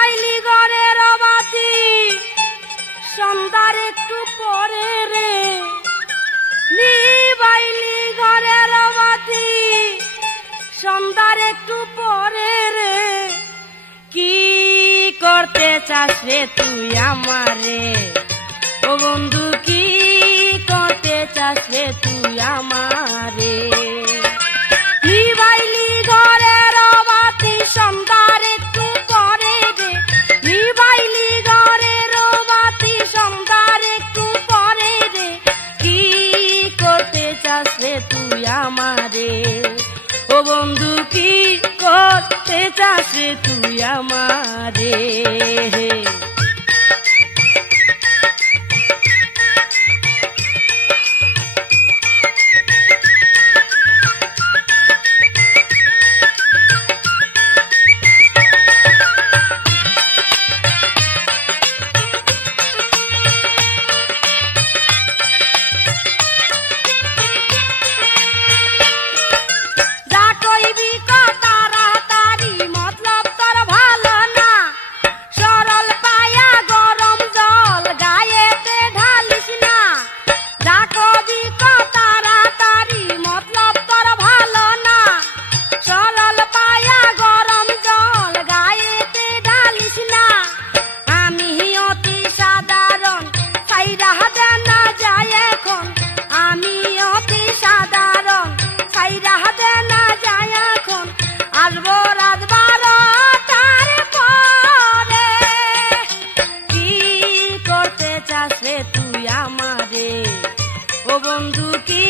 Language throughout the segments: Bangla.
নিবাইলি ঘরের বাতি সন্ধ্যার একটু পরে রে, নিবাইলি ঘরের বাতি সন্ধ্যার একটু পরে রে, কি করতে চাস রে তুই আমারে, ও বন্ধু কি করতে চাস রে তুই আমারে। নিবাইলি ঘরের বাতি সন্ধ্যার একটু পরে রে, নিবাইলি ঘরের বাতি সন্ধ্যার একটু পরে রে, কি করতে চাস রে তুই আমারে, ও বন্ধু কি করতে চাস রে তুই আমারে। ও বন্ধু কি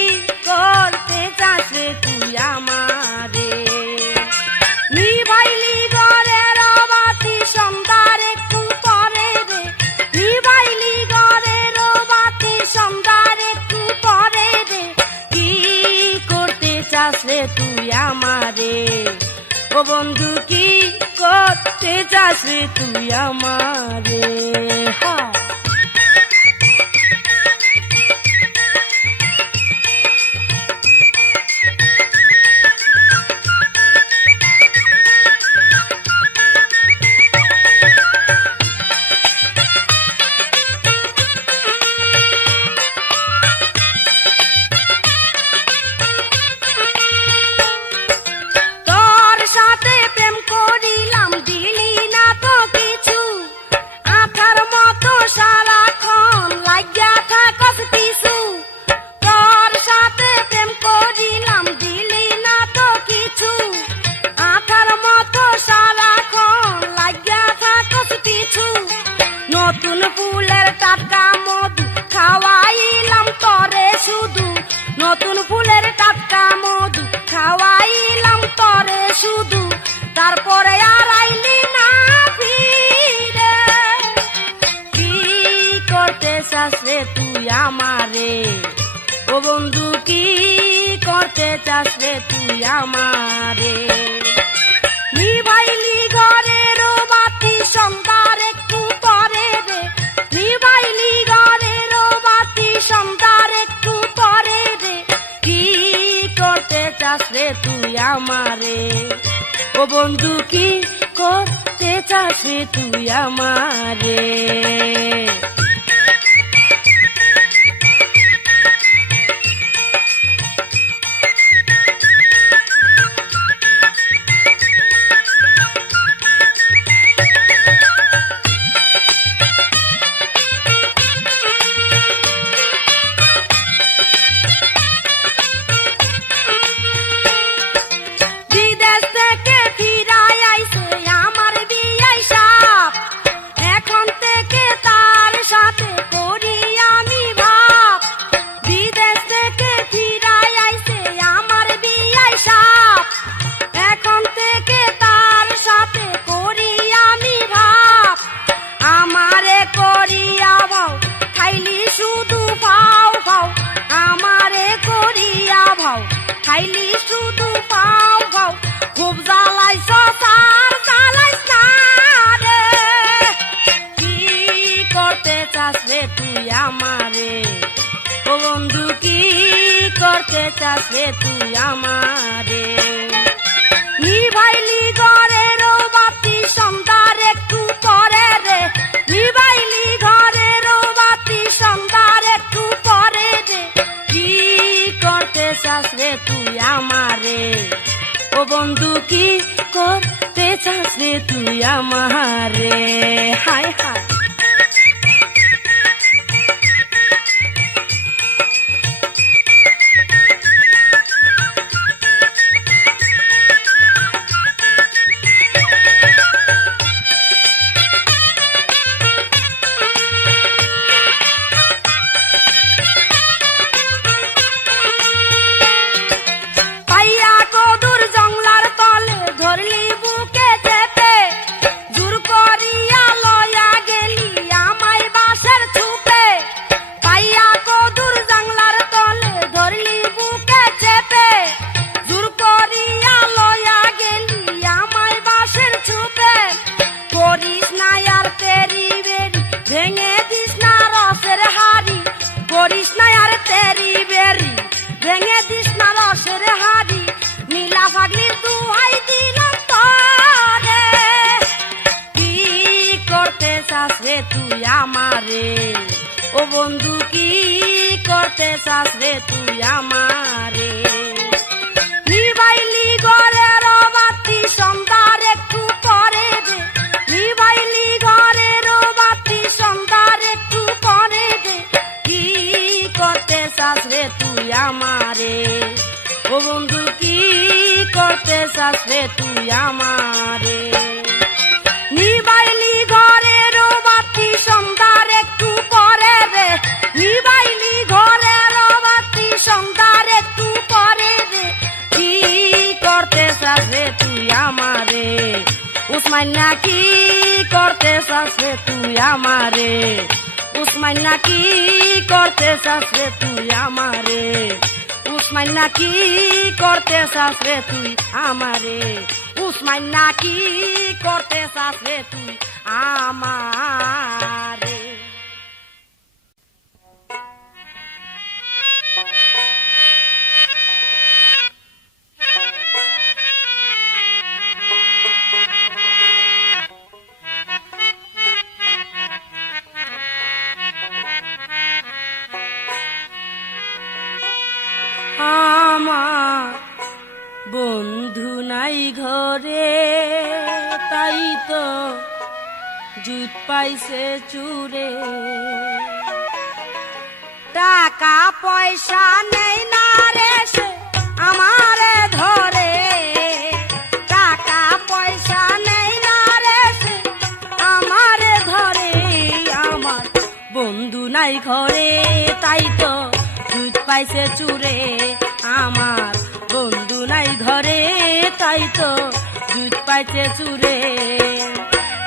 করতে চাস রে তুই আমারে। নিবাইলি ঘরের বাতি সন্ধ্যার একটু পরে রে, নিবাইলি ঘরের বাতি সন্ধ্যার একটু পরে রে, কি করতে চাস রে তুই আমারে, ও বন্ধু কি করতে চাস রে তুই আমারে। নতুন ফুলের টাটকা মধু খাওয়াইলাম তরে শুধু, নতুন ফুলের টাটকা মধু খাওয়াইলাম তরে শুধু, তারপরে আর আইলি না ফিরে, কি করতে চাস রে তুই আমারে, ও বন্ধু কি করতে চাস রে তুই আমারে। নিবাইলি ঘরের বাতি সন্ধ্যার একটু পরে রে, নিবাইলি ঘরের বাতি সন্ধ্যার একটু পরে রে, কি করতে চাস রে তুই আমারে, ও বন্ধু কি করতে চাস রে তুই আমারে। খাইলি শুধু পাও ভাও, খুব জ্বালাইছ সার জ্বালাইছ না রে, কি করতে চাস রে তুই আমারে, ও বন্ধু কি করতে চাস রে তুই আমারে। নিবাইলি ঘরের বাতি সন্ধ্যার একটু বন্ধু কি করতে চাস রে তুই আমারে, হায় হায়। করিস না আর তেরি বেরি, ভেঙে দিস না রসের হাড়ি, নীলা ফাগলির দুহাই দিলাম তোরে। কি করতে চাস রে তুই আমারে, ও বন্ধু কি করতে চাস রে তুই আমারে। নিবাইলি ঘরের বাতি সন্ধ্যার একটু পরে রে, নিবাইলি ঘরের বাতি সন্ধ্যার একটু পরে রে। কি করতে চাস রে তুই আমারে, ও বন্ধু কি করতে চাস রে তুই আমারে। নিবাইলি ঘরের বাতি সন্ধ্যার একটু পরে রে, নিবাইলি ঘরের বাতি সন্ধ্যার একটু পরে রে। কি করতে চাস রে তুই আমারে, উসমাইনা কি করতে চাস রে তুই আমারে, উসমাইনা কি করতে চাস রে তুই আমারে, উসমাইনা কি করতে চাস রে তুই আমারে, উসমাইনা কি করতে চাস রে তুই আমারে। আমার বন্ধু নাই ঘরে, তাই তো জুট পাইছে চুরে। টাকা পয়সা নেই না রে সে আমারে ধরে, টাকা পয়সা নেই না রে সে আমারে ধরে। আমার বন্ধু নাই ঘরে, তাই তো জুট পাইছে চুরে। আমার বন্ধু নাই ঘরে, তাই তো জুট পাইছে চুরে।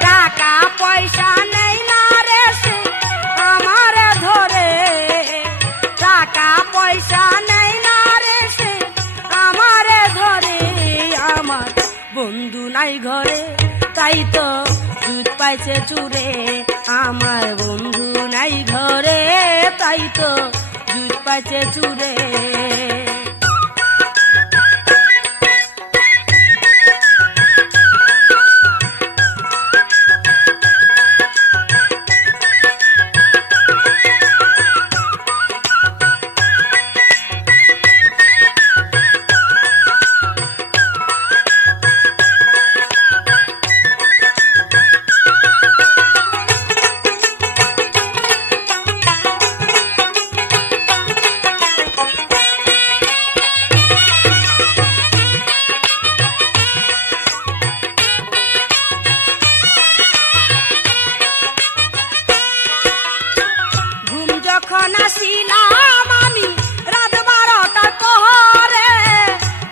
টাকা পয়সা নেই না রে সে আমারে ধরে, টাকা পয়সা নেই না রে সে আমারে ধরে। আমার বন্ধু নাই ঘরে, তাই তো জুট পাইছে চুরে। আমার বন্ধু নাই ঘরে, তাই তো জুট পাইছে চুরে। যখন আসিলাম আমি রাত 12টার পরে,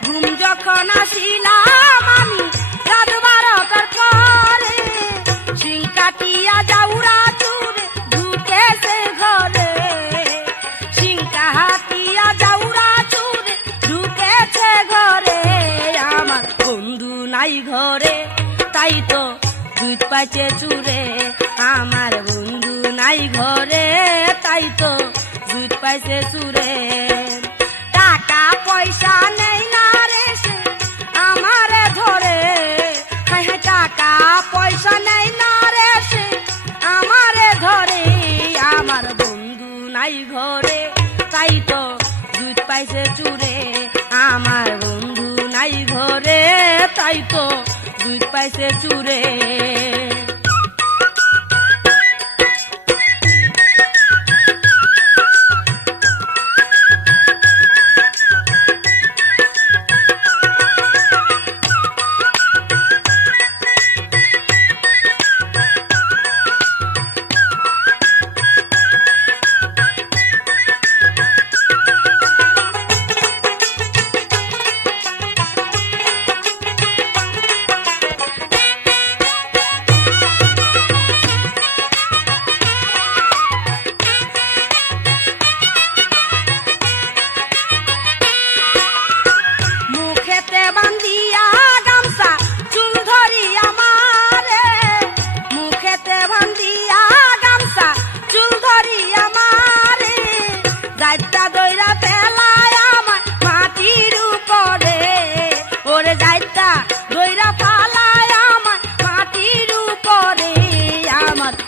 ঘুম যখন আসিলাম আমি রাত 12টার পরে। শিং কাটিয়া জাউরা চুরে ঢুকেছে ঘরে, শিং কাটিয়া জাউরা চুরে ঢুকেছে ঘরে। আমার বন্ধু নাই ঘরে, তাই তো জুট পাইছে চুরে। আমার বন্ধু নাই ঘরে, তাই তো জুট পাইছে চুরে। টাকা পয়সা নেই না রে সে আমারে ধরে, হায় হায় টাকা পয়সা নেই না রে সে আমারে ধরে। আমার বন্ধু নাই ঘরে, তাই তো জুট পাইছে চুরে। আমার বন্ধু নাই ঘরে, তাই তো জুত পাইছে চুরে।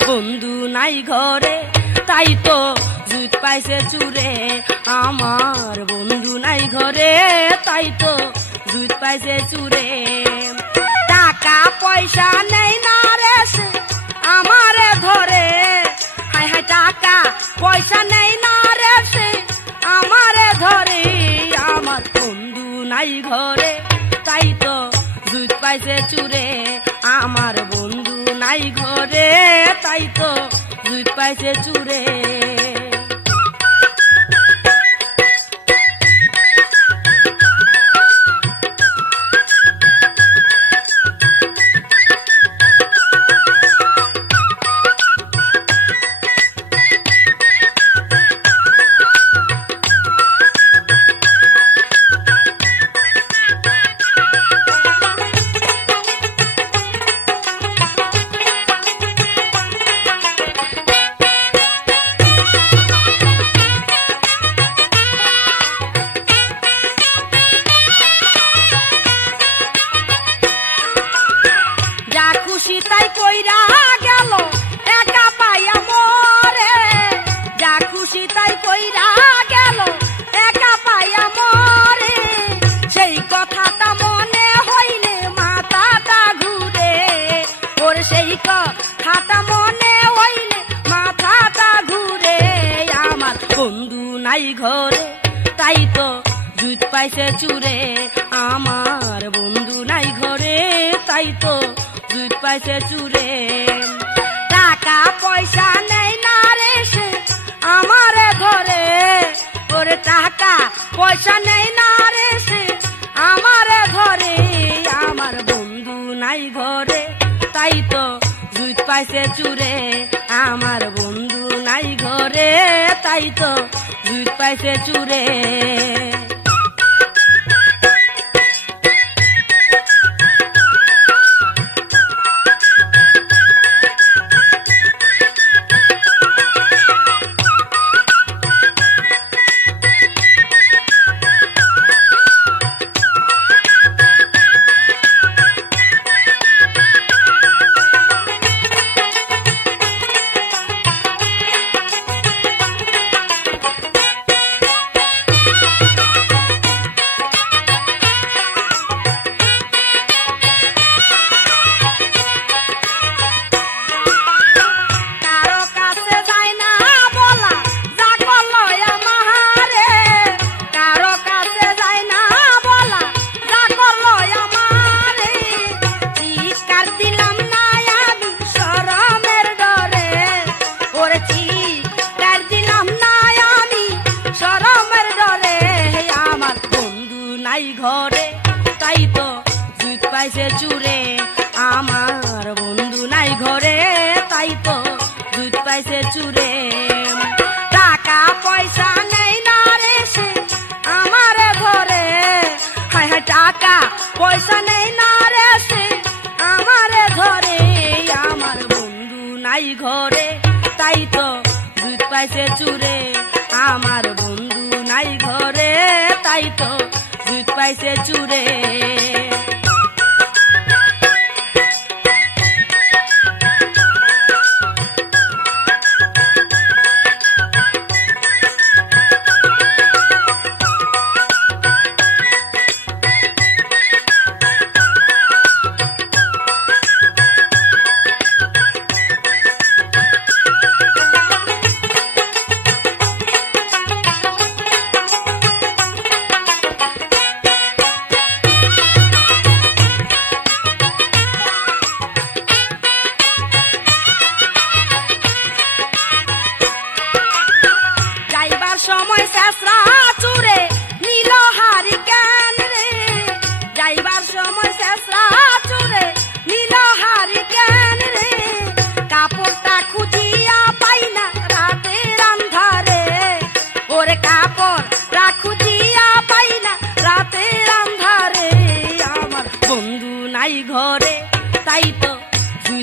বন্ধু নাই ঘরে তাই তো জুত পাইছে চুরে, আমার বন্ধু নাই ঘরে তাই তো জুত পাইছে চুরে। টাকা পয়সা নেই না রে সে আমারে ধরে, হায় হায় টাকা পয়সা নেই না রে সে আমারে ধরে, আমার বন্ধু নাই ঘরে তাই তো জুত পাইছে চুরে, আমার বন্ধু নাই ঘরে তাই তো জুত পাইছে চুরে। তাই কইরা গেল একা পাইয়া মরে, যা খুশি তাই কইরা গেল একা পাইয়া মরে, সেই কথাটা মনে হইলে মাথাটা ঘুরে, ওর সেই কথাটা মনে হইলে মাথাটা ঘুরে, আমার বন্ধু নাই ঘরে তাই তো জুত পাইছে চুরে, আমার বন্ধু নাই ঘরে তাই তো জুত পাইছে চুরে। টাকা পয়সা নেই না রে সে আমারে ধরে, ওরে টাকা পয়সা নেই না রে সে আমারে ধরে, আমার বন্ধু নাই ঘরে তাই তো জুত পাইছে চুরে, আমার বন্ধু নাই ঘরে তাই তো জুত পাইছে চুরে। ঘরে তাই তো জুত পাইছে চুরে, আমার বন্ধু নাই ঘরে তাই তো জুত পাইছে চুরে। টাকা পয়সা নেই না রে সে আমারে ধরে, হায় হায় টাকা পয়সা নেই না রে সে আমারে ধরে, আমার বন্ধু নাই ঘরে তাই তো জুত পাইছে চুরে, আমার বন্ধু নাই ঘরে তাই তো জুত পাইছে চুরে।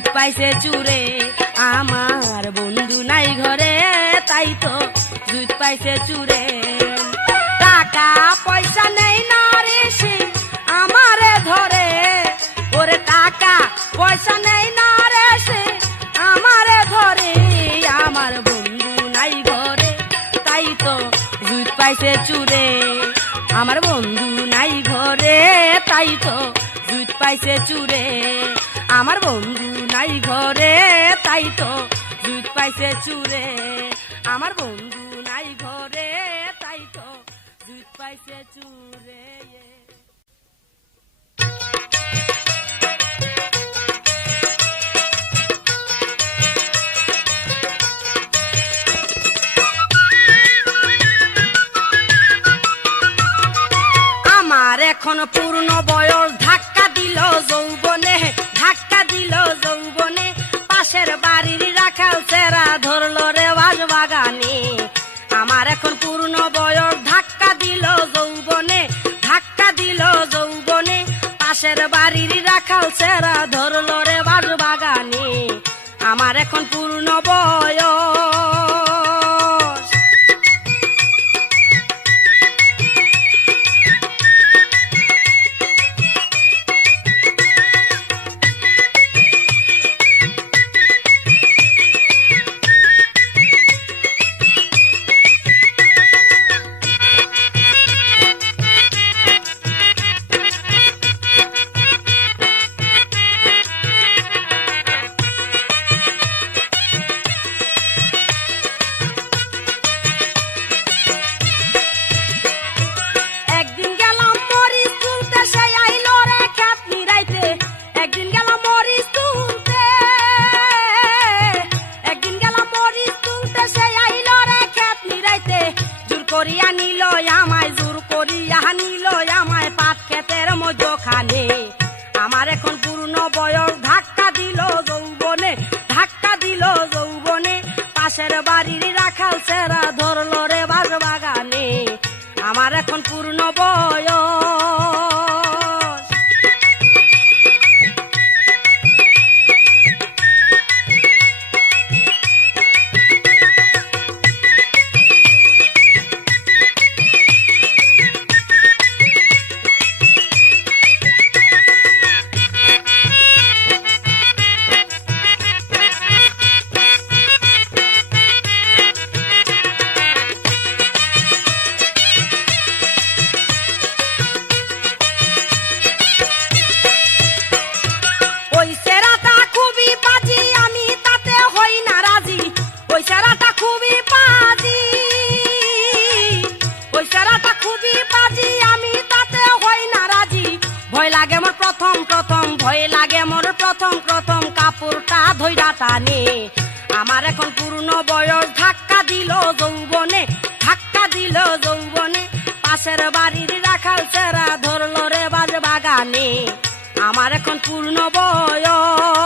জুত পাইছে চুরে আমার বন্ধু নাই ঘরে তাই তো জুত পাইছে চুরে টাকা পয়সা নেই না রে সে আমারে ধরে ওরে টাকা পয়সা নেই না রে সে আমারে ধরে আমার বন্ধু নাই ঘরে তাই তো জুত পাইছে চুরে আমার বন্ধু নাই ঘরে তাই তো জুত পাইছে চুরে আমার বন্ধু নাই ঘরে তাই তো জুত পাইছে চুরে আমার বন্ধু নাই ঘরে তাই তো জুত পাইছে চুরে আমার এখন পূর্ণ বয়স ধাক্কা দিল যৌবনে ধাক্কা দিল যৌবনে পাশের বাড়ির রাখাল চেরা ধরলো রে বাগানে আমার এখন পূর্ণ বয়স ধাক্কা দিল যৌবনে ধাক্কা দিল যৌবনে পাশের বাড়ির রাখাল চেরা ধরলো রে বাগানে আমার এখন পূর্ণ বয়স করিয়া নিল আমায় জোর করিয়া নিল আমায় পাট ক্ষেতের মধ্যখানে আমার এখন পূর্ণ বয়স ধাক্কা দিল যৌবনে ধাক্কা দিল যৌবনে পাশের বাড়ির রাখাল চেরা ধরলো রে বাগানে আমার এখন পূর্ণ বয়স প্রথম কাপড়টা ধইরা টানে আমার এখন পূর্ণ বয়স ধাক্কা দিল যৌবনে ধাক্কা দিল যৌবনে পাশের বাড়ির রাখাল চেরা ধরলো রে বাগানে আমার এখন পূর্ণ বয়স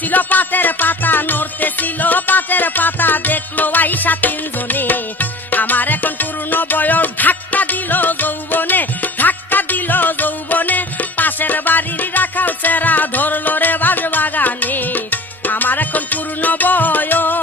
ছিল পাতের পাতা নড়তে ছিল পাতের পাতা দেখলো আইসা তিনজনে আমার এখন পূর্ণ বয়স ধাক্কা দিল যৌবনে ধাক্কা দিল যৌবনে পাশের বাড়ির রাখাল চেরা ধরলো রে বাগানে আমার এখন পূর্ণ বয়স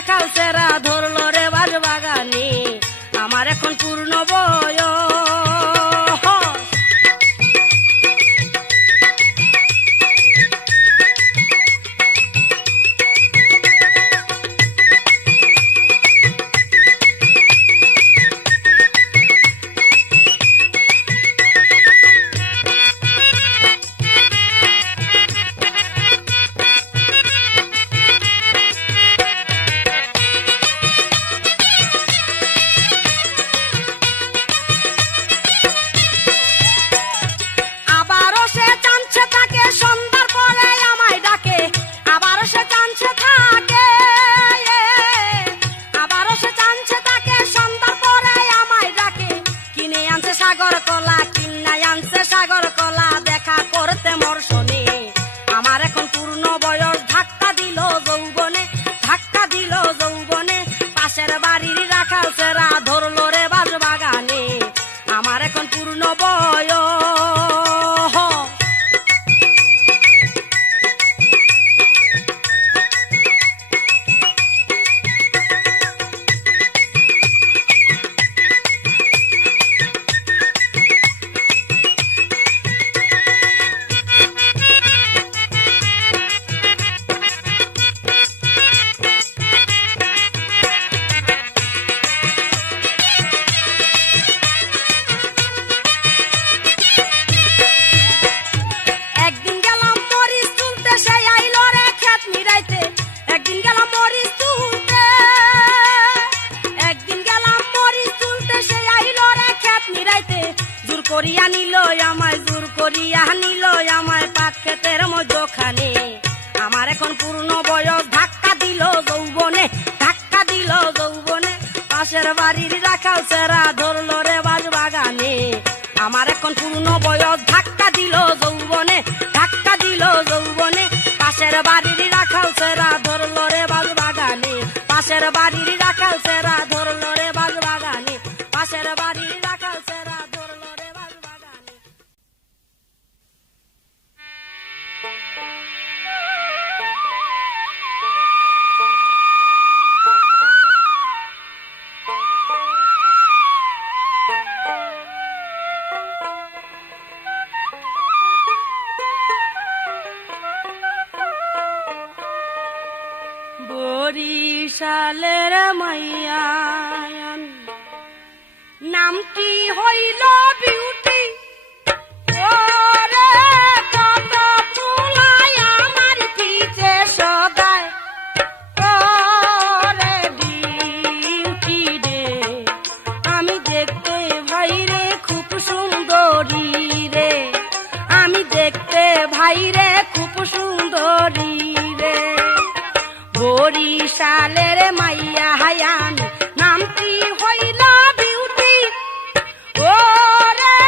রাখাল সেরা ধরলো রে বাজ বাগানে আমার এখন পূর্ণ বয়স। সাগর কলা কিন্নাই আনছে সাগর কলা দেখা করতে মরশনে আমার এখন পূর্ণ বয়স। ধাক্কা দিল যৌবনে, ধাক্কা দিল যৌবনে, পাশের বাড়ির রাখাল সেরা ধরলো রে বাজ বাগানে আমার এখন পূর্ণ বয়স। করিয়া নিল আমায়, জোর করিয়া নিল আমায় পাট ক্ষেতের মধ্যখানে আমার এখন পূর্ণ বয়স। ধাক্কা দিল যৌবনে, ধাক্কা দিল যৌবনে, পাশের বাড়ির রাখাল সেরা ধরলো রে বাজ বাগানে আমার এখন পূর্ণ বয়স। ধাক্কা দিল যৌবনে, ধাক্কা দিল যৌবনে, পাশের বাড়ির রাখাল সেরা ধরলো রে বাজ বাগানে পাশের বাড়ির রাখাল সেরা ধরলো রে বাজ বাগানে পাশের বাড়ির রাখাল সেরা ধরলো রে বাজ বাগানে। বরিশালের মাইয়া নামটি হইল বিউটি, ওরে কত ফুলাই আমার পিছে সদায়, ওরে বিউটি রে আমি দেখতে ভাই রে খুব সুন্দরী রে, আমি দেখতে ভাই রে খুব সুন্দরী রে। বরিশালের মাইয়া হায়ান নামটি হইল বিউটি, ওরে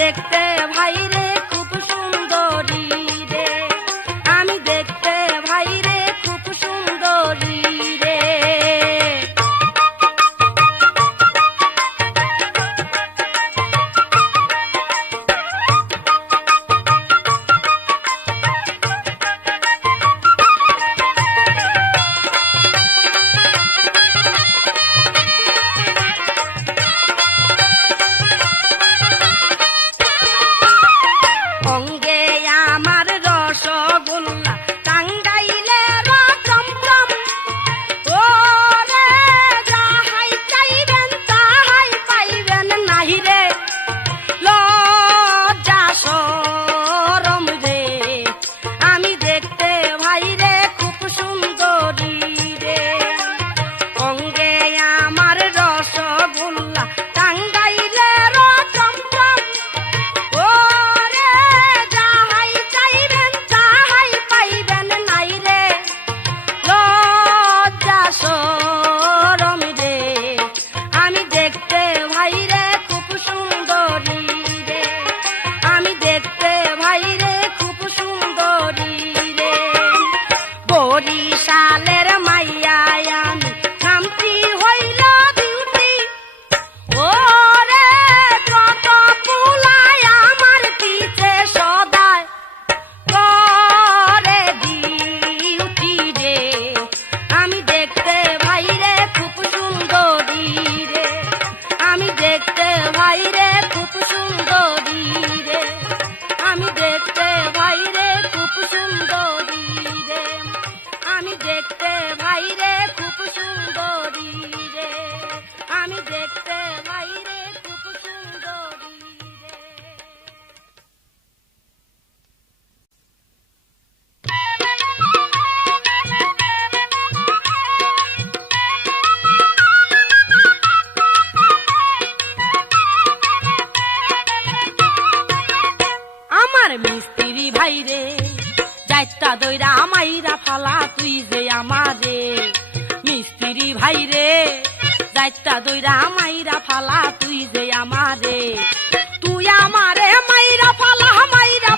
দেখতে ভাই রে খুব সুন্দরী রে, আমি দেখতে ভাই রে খুব সুন্দরী রে। অঙ্গে আমার রসগোল্লা, টাঙ্গাইলে চমচম, ওরে যাহাই চাইবেন তাহাই পাইবেন নাহি রে লজ্জা শরম রে, আমি দেখতে ভাই রে খুব সুন্দরী রে। অঙ্গে আমার রসগোল্লা, টাঙ্গাইলে চমচম, ওরে যাহাই চাইবেন তাহাই পাইবেন নাই রে লজ্জা শরম রে, আমি দেখতে ভাই রে খুব সুন্দরী রে, আমি দেখতে ভাই রে খুব সুন্দরী রে। বরিশালের মাইয়া আমি, নামটি হইল বিউটি, ওরে কত পুলায় আমার পিছে সদায় করে ডিউটি রে, আমি দেখতে ভাই রে খুব সুন্দরী রে, আমি দেখতে ভাই রে খুব সুন্দরী রে, আমি দেখতে ভাই রে খুব সুন্দরী রে, আমি দেখতে ভাই রে খুব সুন্দরী রে, আমি দেখতে ভাই রে খুব সুন্দরী রে। আমার মিস্ত্রি ভাই রে যাইতা দইরা মাইরা ফালা তুই যে আমারে, মিস্ত্রি ভাই রে যাইতা দইরা মাইরা ফালা তুই যে আমারে, তুই আমারে মাইরা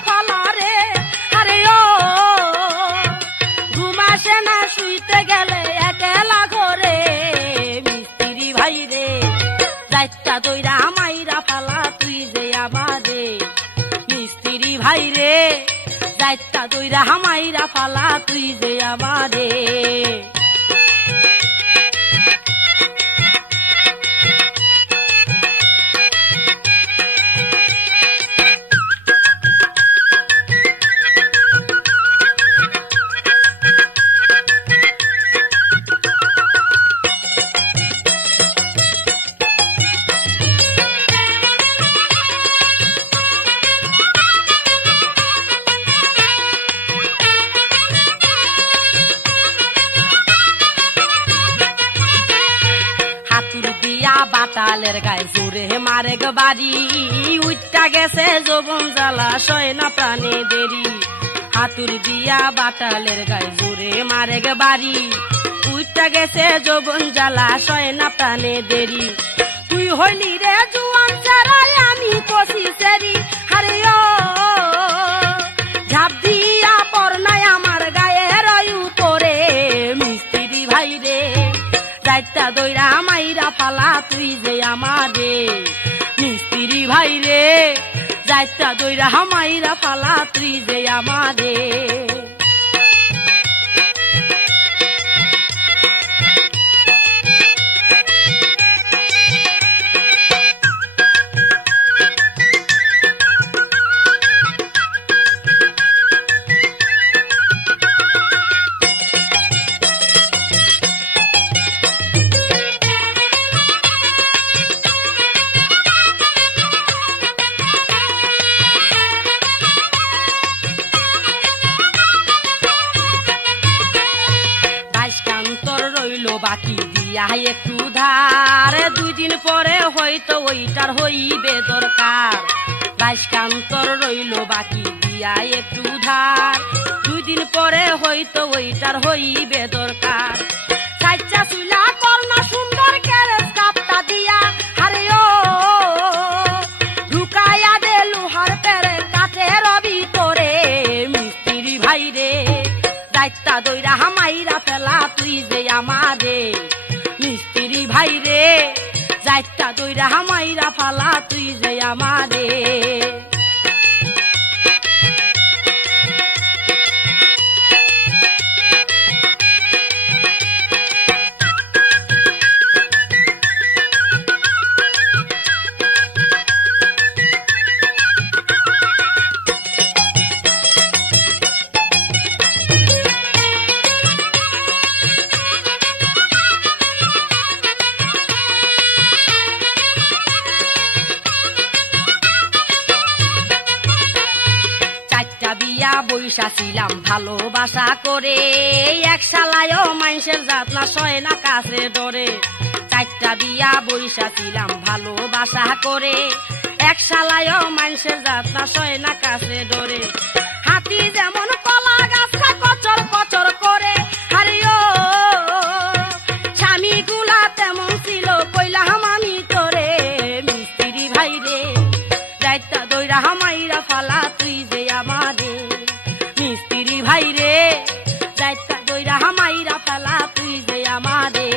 ফালা রে, আরে ও ঘুম আসে না শুইতে গেলে একলা ঘরে, মিস্ত্রি ভাই রে যাইতা দইরা মাইরা ফালা তুই যে আমারে, মিস্ত্রি ভাই রে যাইতা দইরা মাইরা ফালা তুই যে আমারে। বাটালের গায়ে জোরে মারে গো বাড়ি, উইটা গেছে যৌবন জ্বালা সয় না প্রাণে দেরি, হাতুর দিয়া বাটালের গায়ে জোরে মারে গো বাড়ি, উইটা গেছে যৌবন জ্বালা সয় না প্রাণে দেরি, তুই হইলি রে জুয়ান চারাই আমি কষি সেরি, হারে ও ঝাপ দিয়া পর নাই আমার গায়ে রয়ু তোরে, মিস্ত্রি ভাই রে যাইতা দইরা মাইরা ফালা তুই যে আমারে, মিস্ত্রি ভাই রে যাইতা দইরা মাইরা ফালা তুই যে আমারে। বাকি দিয়া একটু ধার, 2 দিন পরে হয়তো ওইটার হইবে দরকার, রাজকান্তর রইল বাকি দিয়া একটু ধার, 2 দিন পরে হয়তো ওইটার হইবে দরকার, সাইচা সুইলা করনা সুন্দর কেরেস কাপটা দিয়া, আরে ও ঢুকাইয়া দেলু দইরা মাইরা ফালা তুই যে আমারে। বৈশা ছিলাম ভালোবাসা করে, এক শালায়ও মানুষের জাত না সয় না কাছে ডরে। 4টা বিয়া বৈশা ছিলাম ভালোবাসা করে, এক শালায়ও মানুষের জাত না সয় না কাছে ডরে। হাতি যেমন কলা গাছ খায় কচর কচর করে, হারিও স্বামী গুলা তেমন ছিল কইলাম আমি তোরে। মিস্ত্রি ভাই রে যাইতা দইরা মাইরা ফালা তুই যে আমারে। মিস্ত্রি ভাই রে যাইতা দইরা মাইরা ফালা তুই যে আমারে।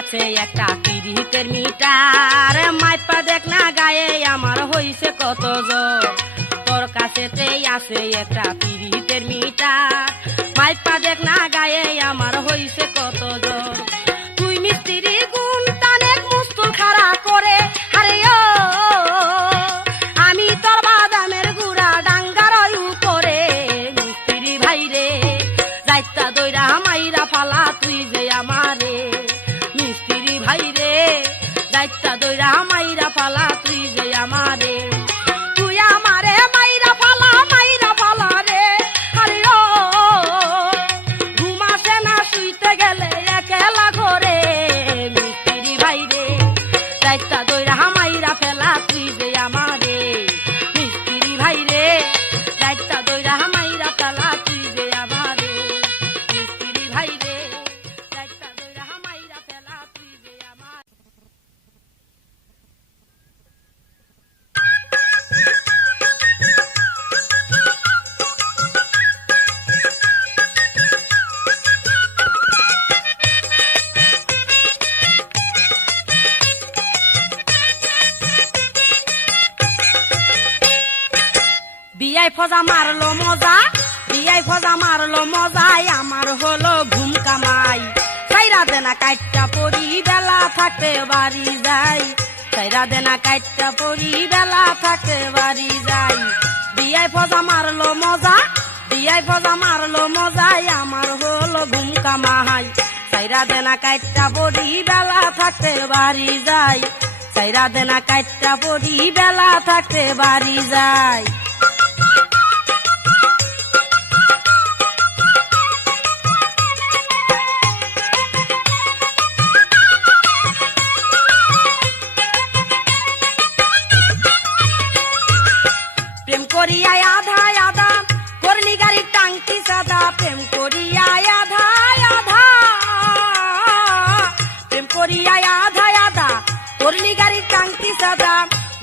আছে একটা পিরিতের মিটার, মাইপা দেখ না গায়ে আমার হইছে কত জ্বর। তোর কাছেতে আছে একটা পিরিতের মিটার, মাইপা দেখ না গায়ে আমার হইছে কত জ্বর। তুই মিস্ত্রি গুণ টানে মুস্তুল খাড়া করে, আরে ও আমি তোর বাদামের গুড়া ডাঙ্গার উপরে। মিস্ত্রি ভাই রে যাইতা দইরা মাইরা ফালা তুই যে আমারে। মিস্ত্রি ভাই রে যাইতা দইরা মাইরা ফালা তুই যে আমারে। তুই আমারে মাইরা ফালা রে, আরে ও ঘুমাসে না শুইতে গেলে একেলা ঘরে। মিস্ত্রি ভাই রে যাইতা দইরা মাইরা ফেলা তুই যে আমারে। মিস্ত্রি ভাই রে যাইতা দইরা মাইরা ফেলা তুই যে আমারে। মিস্ত্রি ভাই রে যাইতা দইরা মাইরা ফেলা তুই যে আমারে। বিয়াই ফজা মারলো মজা, বিয়াই ফজা মারলো মজাই, আমার হলো ঘুম কামাই। সাইরা দেনা কাইটটা পরি বেলা থাকতে বাড়ি যাই, সাইরা দেনা কাইটটা পরি বেলা থাকতে বাড়ি যাই। বিয়াই ফজা মারলো মজা, বিয়াই ফজা মারলো মজাই, আমার হলো ঘুম কামাই। সাইরা দেনা কাইটটা পরি বেলা থাকতে বাড়ি যাই, সাইরা দেনা কাইটটা পরি বেলা থাকতে বাড়ি যাই। প্রেম করিয়া আধা আধা করলি গাড়ির টাঙ্কি সাদা, প্রেম করিয়া আধা আধা, প্রেম করিয়া আধা আধা করলি গাড়ির টাঙ্কি সাদা।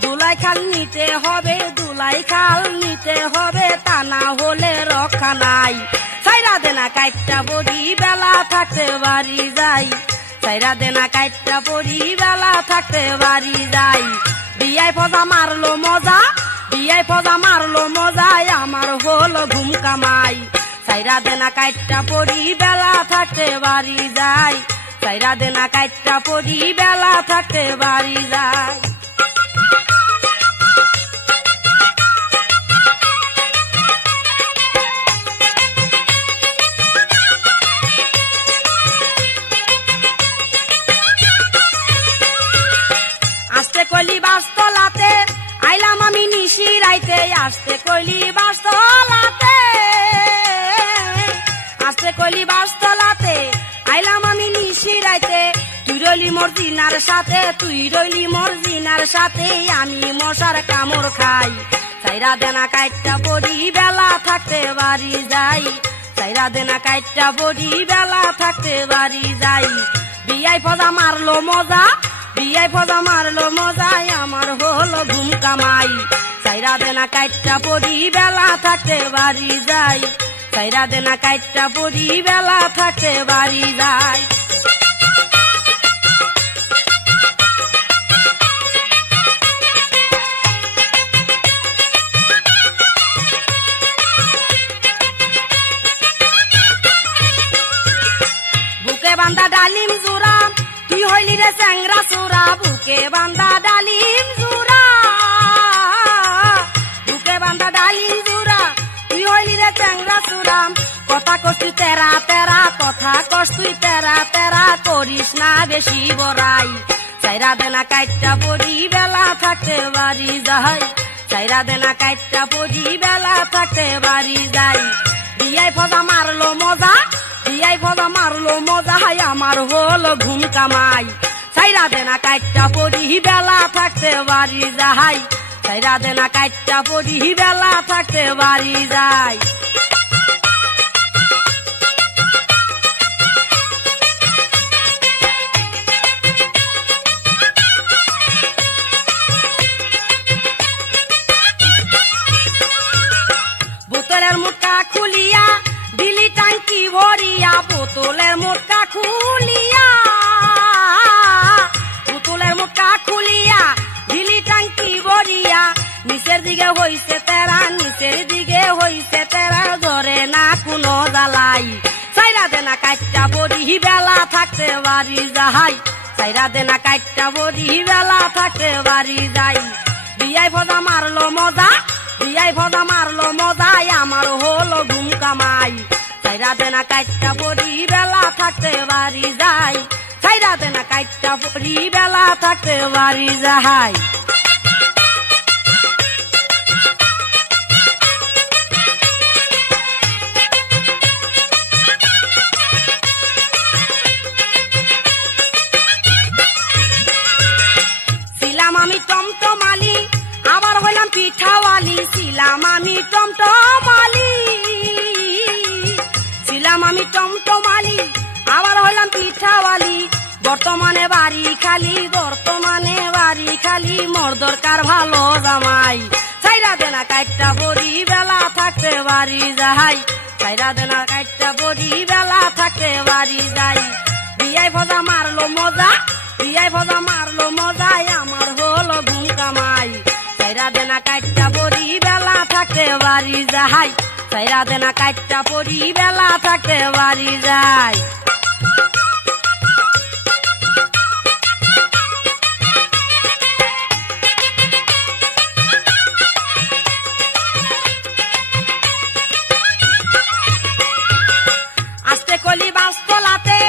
দুলাই খাল নিতে হবে, দুলাই খাল নিতে হবে, তা না হলে রক্ষা নাই। সাইরা দেনা কাইটটা বড়ি বেলা থাকতে বাড়ি যাই, সাইরা দেনা কাইটটা বড়ি বেলা থাকতে বাড়ি যাই। বিয়াই ফজা মারলো মজা, বিয়াই ফজা মারলো মজাই, আমার হলো ঘুম কামাই। সাইরা দেনা কাইটটা পড়ি বেলা থাকতে বাড়ি যাই, সাইরা দেনা কাইটটা পড়ি বেলা থাকতে বাড়ি যাই। আসতে কইলি বাসতলাতে আইলাম আমি নিশি রাইতে, আসতে কইলি বাসতলাতে, আসতে কইলি বাসতলাতে আইলাম আমি নিশি রাইতে। তুই তুই রইলি মোর জিনার সাথে, তুই রইলি মোর জিনার সাথে, আমি মশার কামড় খাই। চাইরা দেনা কাইটটা পড়ি বেলা থাকতে বাড়ি যাই, চাইরা দেনা কাইটটা পড়ি বেলা থাকতে বাড়ি যাই। বিয়াই ফজা মারলো মজা, বিয়াই ফজা মারলো মজাই, আমার হলো ঘুম কামাই। চাইরা দেনা কাইটটা পড়ি বেলা থাকতে বাড়ি যাই, চাইরা দেনা কাইটটা পড়ি বেলা থাকতে বাড়ি যাই। বুকে বান্ধা ডালিম জোড়া, তুই হইলি রে চ্যাংরা চোরা, বুকে বান্ধা ডালিম জোড়া, বুকে বান্ধা ডালিম জোড়া, তুই হইলি রে চ্যাংরা চোরা। কথা কস তুই তেরা তেরা, কথা কস তুই তেরা তেরা, করিস না বেশি বড়াই। চাইরা দেনা কাইটটা পড়ি বেলা থাকতে বাড়ি যাই, চাইরা দেনা কাইটটা পড়ি বেলা থাকতে বাড়ি যাই। বিয়াই ফজা মারলো মজা, বিয়াই ফজা মারলো মজা, হাই আমার হলো ঘুম কামাই। চাইরা দেনা কাইটটা পড়ি বেলা থাকতে বাড়ি যাই, চাইরা দেনা কাইটটা পড়ি বেলা থাকতে বাড়ি যাই। বোতলের মুটকা খুলিয়া দিলি টাঙ্কি ভরিয়া, বোতলের মুটকা খুলিয়া, বোতলের মুটকা খুলিয়া দিলি টাঙ্কি ভরিয়া। নিচের দিকে হইছে তেরা, নিচের দিকে হইছে তেরা, ধরে না কোনো জ্বালাই। চাইরা দেনা কাইটটা পড়ি বেলা থাকতে বাড়ি যাই, চাইরা দেনা কাইটটা পড়ি বেলা থাকতে বাড়ি যাই। বিয়াই ফজা মারলো মজা, বিয়াই ফজা মারলো মজাই, আমার হলো ঘুম কামাই। চাইরা দেনা কাইটটা পড়ি বেলা থাকতে বাড়ি যাই, চাইরা দেনা কাইটটা পড়ি বেলা থাকতে বাড়ি যাই। ছিলাম আমি টমটমালি, আবার হইলাম পিঠাওয়ালি, ছিলাম আমি টমটমালি, ছিলাম আমি টমটমালি, আবার হইলাম পিঠাওয়ালি। বর্তমানে বাড়ি খালি, বর্তমানে বাড়ি খালি, মোর দরকার ভালো জামাই। চাইরা দেনা কাইটটা পড়ি বেলা থাকতে বাড়ি যাই, চাইরা দেনা কাইটটা পড়ি বেলা থাকতে বাড়ি যাই। বিয়াই ফজা মারলো মজা, বিয়াই ফজা মারলো মজাই, আমার হলো ঘুম কামাই। চাইরা দেনা কাইটটা পড়ি বেলা থাকতে বাড়ি যাই, চাইরা দেনা কাইটটা পড়ি বেলা থাকতে বাড়ি যাই। আস্তে কলি বাস্তলাতে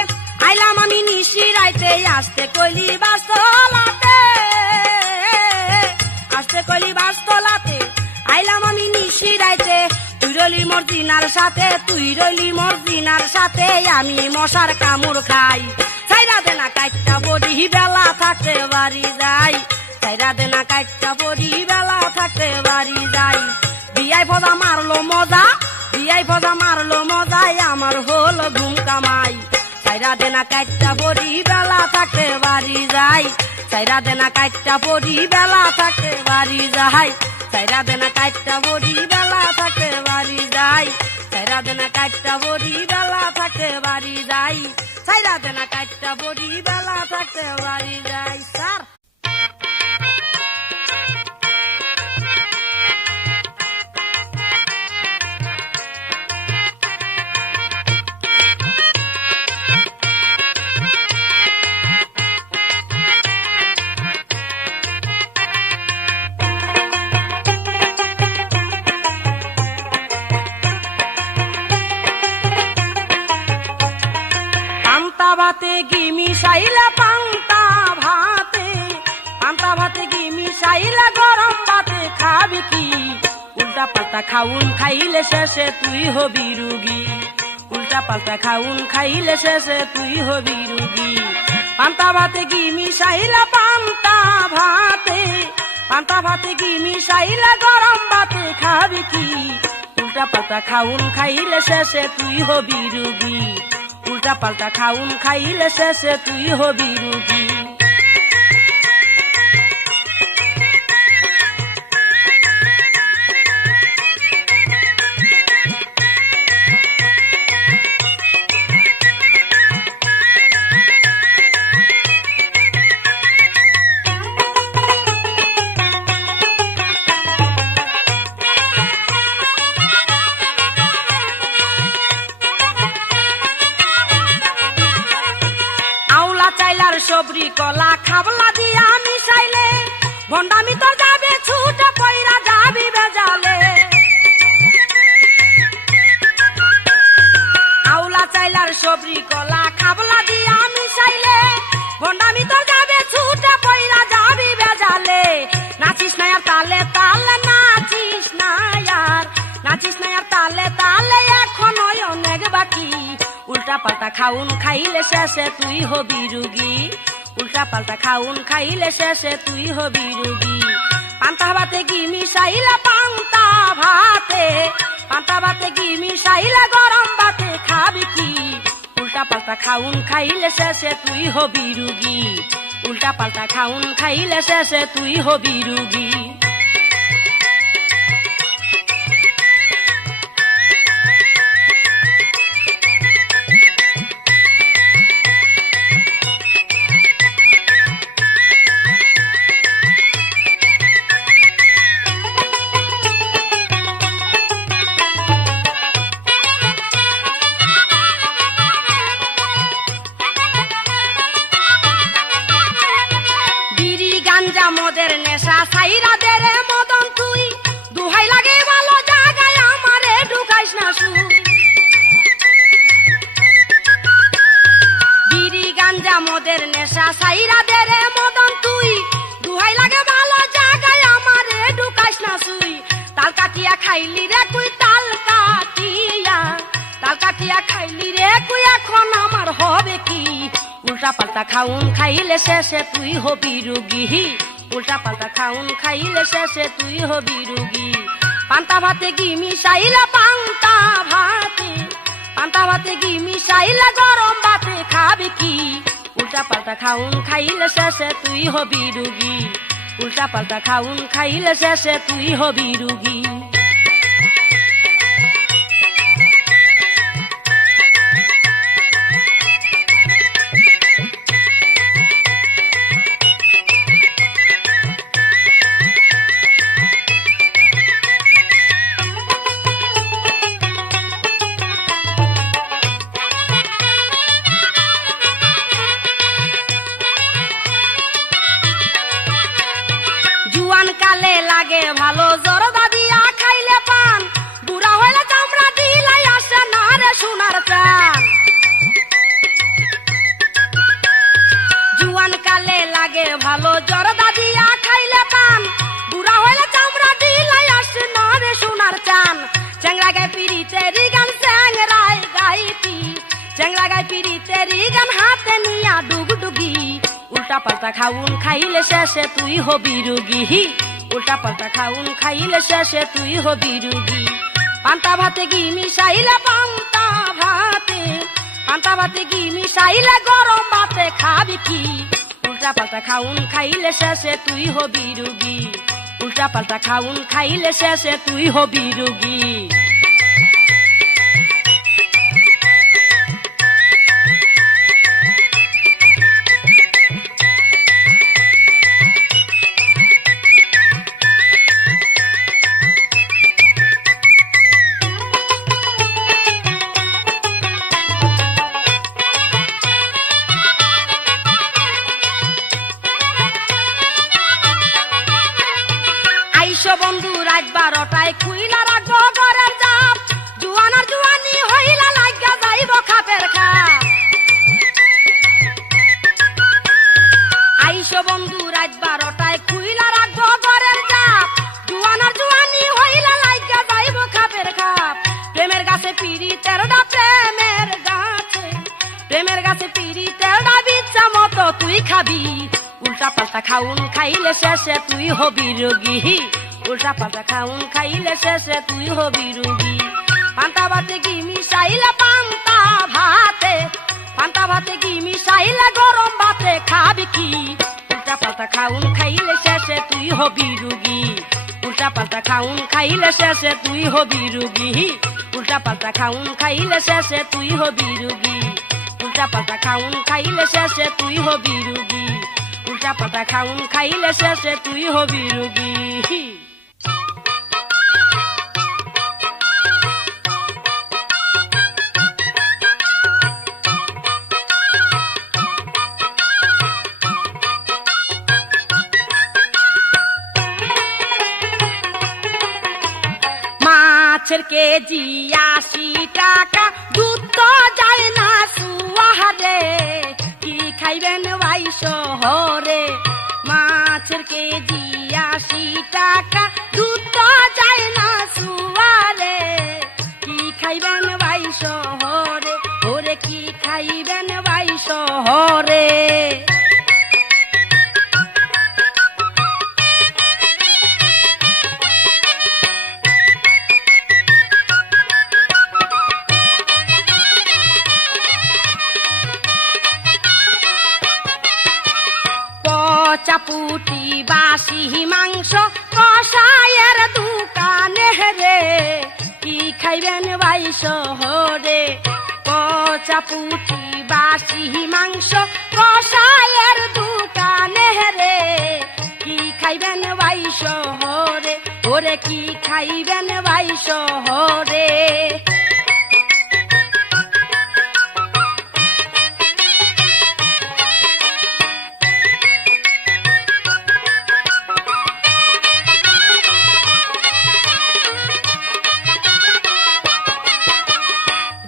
আইলাম আমি নিশি রাইতে, আস্তে কলি বাস্তলাতে, আস্তে কলি বাস্তলাতে আইলাম আমি নিশি রাইতে। তুই রইলি মোর জিনার সাথে, তুই রইলি মোর জিনার সাথে, আমি মশার কামড় খাই। চাইরা দেনা কাইটটা পড়ি বেলা থাকতে বাড়ি যাই, চাইরা দেনা কাইটটা পড়ি বেলা থাকতে বাড়ি যাই। বিয়াই ফজা মারলো মজা, বিয়াই ফজা মারলো মজাই, আমার হলো ঘুম কামাই। চাইরা দেনা কাইটটা পড়ি বেলা থাকতে বাড়ি যাই, চাইরা দেনা কাইটটা পড়ি বেলা থাকতে বাড়ি যাই, চাইরা দেনা কাইটটা পড়ি বেলা থাকতে বাড়ি যাই, চাইরা দেনা কাইটটা পড়ি বেলা থাকতে বাড়ি যাই, চাইরা দেনা কাইটটা পড়ি বেলা থাকতে বাড়ি যাই। স্যার ভাতে ঘি মিশাইলা, পান্তা ভাতে, পান্তা ভাতে ঘি মিশাইলা, গরম ভাতে খাবি কি? উল্টা পাল্টা খাউন খাইলে শেষে তুই হবি রুগী, উল্টা পাল্টা খাউন খাইলে শেষে তুই হবি রুগী। পান্তা ভাতে ঘি মিশাইলে পান্তা ভাতে, পান্তা ভাতে ঘি মিশাইলে গরম ভাতে খাবি কি? উল্টা পাল্টা খাউন খাইলে শেষে তুই হবি রুগী, উল্টা পাল্টা খাউন খাইলে শেষে তুই হবি রুগী। সবরি কলা খাবলা দিয়া মিশাইলে ভন্ডামি তো যাবে ছুটে পয়রা যাবি বেজালে। আউলা চাইলার সবরি কলা খাবলা দিয়া মিশাইলে ভন্ডামি তো যাবে ছুটে পয়রা যাবি বেজালে। নাচিস না আর তালে তালে নাচিস না আর, নাচিস না আর তালে তালে এখনো অনেক বাকি। উল্টা পাল্টা খাউন খাইলে শেষে তুই হবি রুগী, উল্টা পাল্টা খাউন খাইলে শেষে তুই হবি রুগী। পান্তা ভাতে ঘি মিশাইলে পান্তা ভাতে, পান্তা ভাতে ঘি মিশাইলে গরম ভাতে খাবি কি? উল্টা পাল্টা খাউন খাইলে শেষে তুই হবি রুগী, উল্টা পাল্টা খাউন খাইলে শেষে তুই হবি রুগী। মদের নেশা সাইরা দেরে মদন তুই, দুহাই লাগে ভালো জায়গায় আমারে ঢুকাইস না শুই। বিড়ি গাঞ্জা মদের নেশা সাইরা দেরে মদন তুই, দুহাই লাগে ভালো জায়গায় আমারে ঢুকাইস না শুই। তাল কাটিয়া খাইলি রে কুই তাল কাটিয়া, তাল কাটিয়া খাইলি রে কুই এখন আমার হবে কি? উল্টা পাল্টা খাউন খাইলে শেষে তুই হবি রুগী, উল্টা পাল্টা খাউন খাইলে শেষে তুই হবি রুগী। পান্তা ভাতে ঘি মিশাইলে পান্তা ভাতে, পান্তা ভাতে ঘি মিশাইলে গরম ভাতে খাবি কি? উল্টা পাল্টা খাউন খাইলে শেষে তুই হবি রুগী, উল্টা পাল্টা খাউন খাইলে শেষে তুই হবি রুগী। কালে লাগে ভালো জরদা দিয়া খাইলে পান, বুড়া হইলে চামড়া দিলাই আসে না রে সোনার চান। জুয়ান কালে লাগে ভালো জরদা দিয়া খাইলে পান, বুড়া হইলে চামড়া দিলাই আসে না রে সোনার চান। চ্যাংরা গায়ে পিড়িতেরি গান চ্যাংরায় গাইতি, চ্যাংরা গায়ে পিড়িতেরি গান হাতে নিয়া ডুগডুগি। উল্টা পাল্টা খাউন খাইলে শেষে তুই হবি রুগী, উল্টা পাল্টা খাউন খাইলে শেষে তুই হবি রুগী। পান্তা ভাতে ঘি মিশাইলে পান্তা ভাতে, পান্তা ভাতে ঘি মিশাইলে গরম ভাতে খাবি কি? উল্টা পাল্টা খাউন খাইলে শেষে তুই হবি রুগী, উল্টা পাল্টা খাউন খাইলে শেষে তুই হবি রুগী। বন্ধু রাত 12টায় খুইলা রাখবো ঘরের জাপ, জুয়ানার জুয়ানি হইলা লাগিয়া যাইব খাপের খাপ। আইসো বন্ধু রাত 12টায় খুইলা রাখবো ঘরের জাপ, জুয়ানার জুয়ানি হইলা লাগিয়া যাইব খাপের খাপ। প্রেমের গাছে পিড়িতের ডা, প্রেমের গাছে, প্রেমের গাছে পিড়িতের ডা বিচ্ছা মতো তুই খাউন খাইলে শেষে তুই হবি রোগী উল্টা পাল্টা খাউন খাইলে শেষে তুই হবি রোগী পান্তা ভাতে কি মিশাইলে পান্তা ভাতে কি মিশাইলে গরম ভাতে খাবি কি উল্টা পাল্টা খাউন খাইলে শেষে তুই হবি রোগী উল্টা পাল্টা খাউন খাইলে শেষে তুই হবি রোগী উল্টা পাল্টা খাউন খাইলে শেষে তুই হবি রোগী উল্টা পাল্টা খাউন খাইলে শেষে তুই হবি রোগী উল্টা পাল্টা খাউন খাইলে শেষে তুই হবি রোগী মাছের কেজি 80 টাকা দুধ তো যায় না সুয়ারে কি খাইবেন ভাই শহরে মাছের কেজি 80 টাকা দুধ তো যায় না সুয়ারে কি খাইবেন ভাই শহরে ওরে কি খাইবেন ভাই শহরে চাপুটি বাসি মাংস কষায়ের দোকানে রে কি খাইবেন ভাই শহরে চাপুটি বাসি মাংস কষায়ের দোকানে রে কি খাইবেন ভাই শহরে ওরে কি খাইবেন ভাই শহরে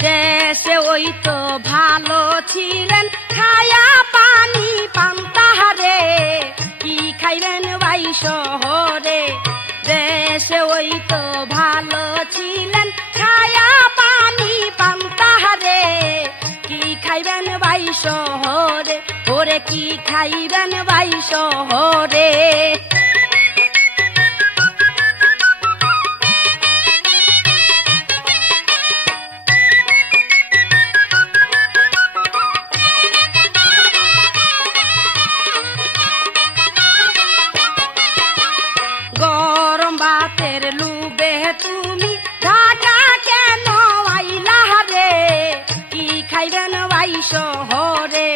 দেশে ওই তো ভালো ছিলেন খায়া পানি পান্তাহারে কি খাইবেন ভাই শহরে দেশে ওই তো ভালো ছিলেন খায়া পানি পান্তাহারে কি খাইবেন ভাই শহরে ওরে কি খাইবেন ভাই শহরে ভাতের লুবে তুমি ঢাকা কেন আইলা রে কি খাইবেন ভাই শহরে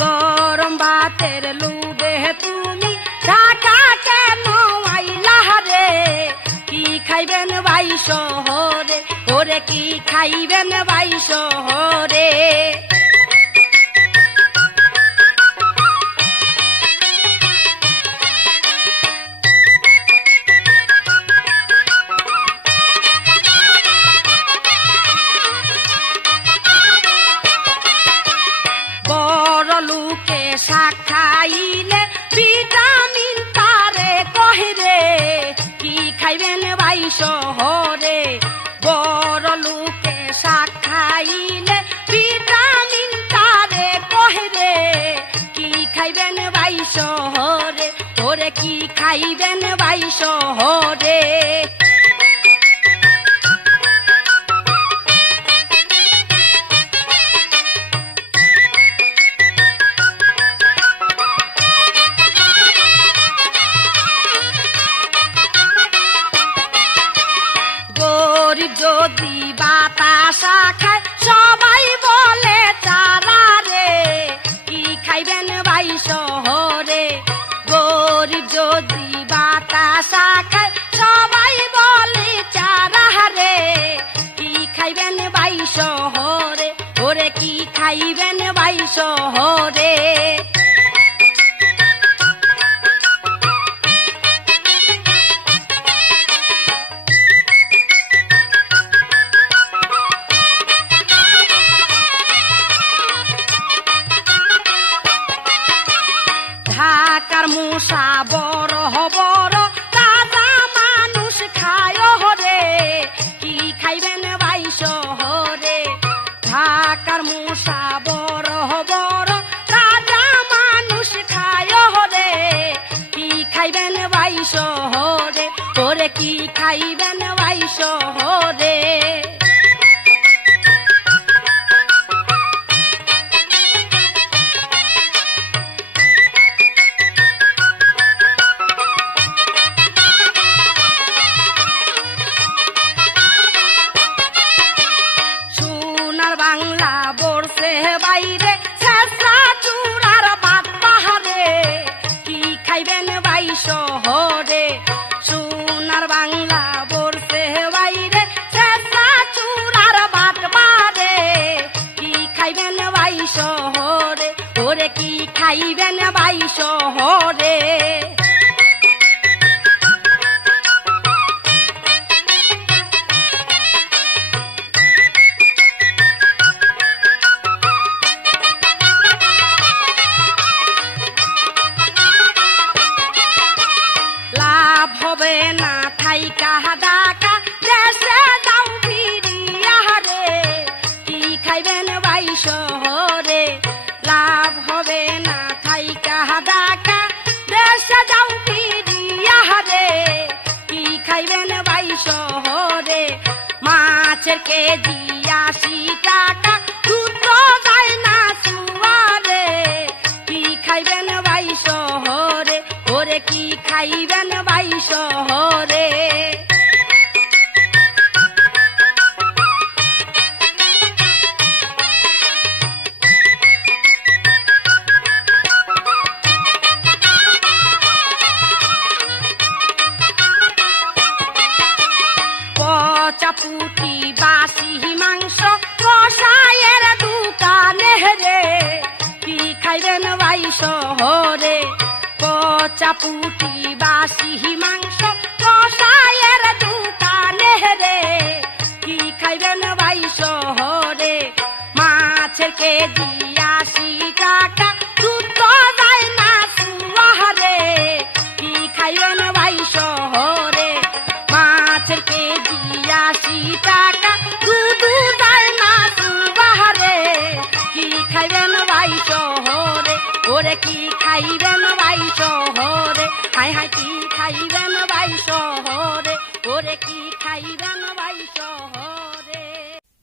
গরম ভাতের লুবে তুমি ঢাকা কেন আইলা রে কি খাইবেন ভাই শহরে ওরে কি খাইবেন ভাই শহরে লুকে শাক খাইলে ভিটামিন তারে কহিরে কি খাইবেন ভাই শহরে বড় লুকে শাক খাইলে ভিটামিন তারে কহিরে কি খাইবেন ভাই শহরে ওরে কি খাইবেন ভাই শহরে যদি বাতাসা খায় সবাই বলে চারা রে কি খাইবেন ভাই শহরে গরিব যদি বাতাসা খায় সবাই বলে চারা রে কি খাইবেন ভাই শহরে ওরে কি খাইবেন ভাই শহরে ঢাকার মশা বড় বড় তাজা মানুষ খায় রে কি খাইবেন ভাই শহরে ঢাকার মশা বড় বড় ওরে কি খাইবেন ভাই শহরে। সোনার বাংলা বর্ষে বাইরে শেষা চূড়ার বাদ পাহাড়ে কি খাইবেন ভাই শহরে। সোনার বাংলা বর্ষে বাইরে শেষা চূড়ার বাদ পাহাড়ে কি খাইবেন ভাই শহরে। ওরে কি খাইবেন ভাই শহরে। হবে না থাইকা ডাকা দেশে যাও ফিরিয়া রে কি খাইবেন ভাই শহরে। লাভ হবে না থাইকা ডাকা দেশে যাও ফিরিয়া রে কি খাইবেন ভাই শহরে। মাছের কেজি 80 টাকা দুধ যায় না সুয়ারে কি খাইবেন ভাই শহরে। ওরে কি খাইবেন ভাই শহরে। পচা পুটি বাসি মাংস কষায়ের দোকানে রে কি খাইবেন ভাই শহরে। পচা পুটি বাসি মাংস কষায়ের দোকানে রে কি খাইবেন ভাই শহরে। মাছের কেজি 80 টাকা দুধ যায় না সুয়ারে কি খাইবেন ভাই শহরে। মাছের কেজি 80 টাকা দুধ যায় না সুয়ারে কি খাইবেন ভাই শহরে। ওরে কি খাইবেন ভাই শহরে। হাই হাই কি খাইবেন ভাই শহরে। ওরে কি খাইবেন ভাই শহরে।